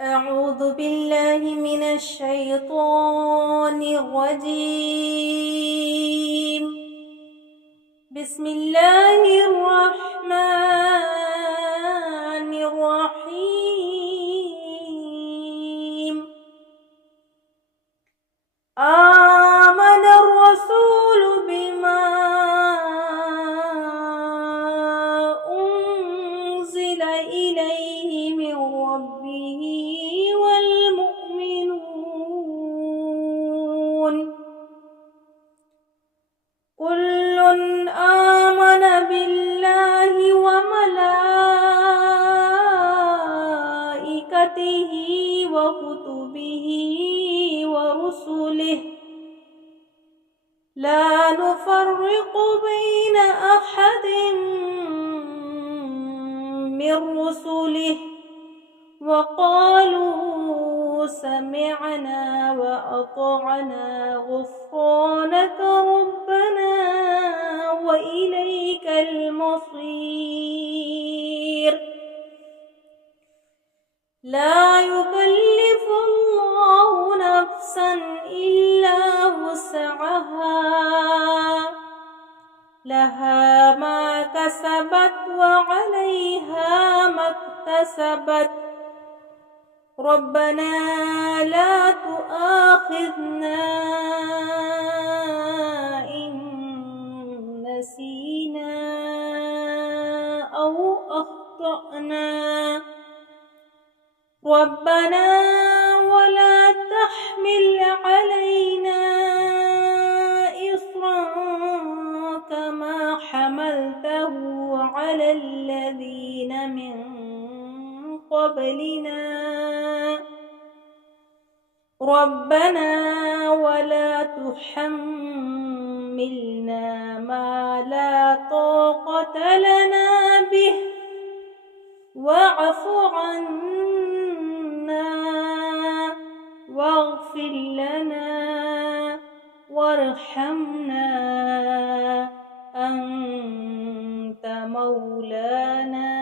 أعوذ بالله من الشيطان الرجيم. بسم الله الرحمن الرحيم. آمن الرسول بما أنزل إليه من ربه والمؤمنون كل آمن بالله وملائكته وكتبه ورسله لا نفرق بين أحد من رسله وقالوا سمعنا وأطعنا غفرانك ربنا وإليك المصير. لا يكلف الله نفسا إلا وسعها لها ما كسبت وعليها ما اكتسبت ربنا لا تؤاخذنا إن نسينا أو أخطأنا ربنا ولا تحمل علينا إصرا كما حملته على الذين من قبلنا ربنا ولا تحملنا ما لا طاقة لنا به واعف عنا واغفر لنا وارحمنا أنت مولانا